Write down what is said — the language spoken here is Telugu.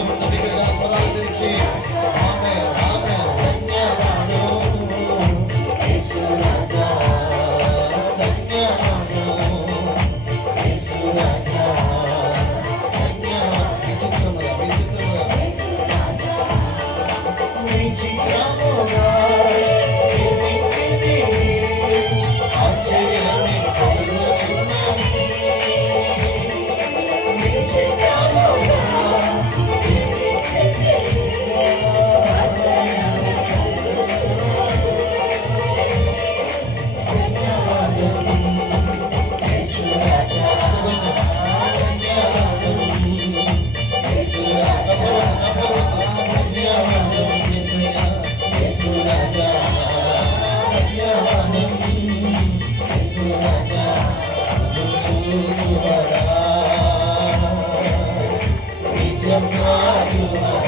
కుటుంబం దగ్గరగా ఆమె ఆమె చూచుమరా నిజమా చూమరా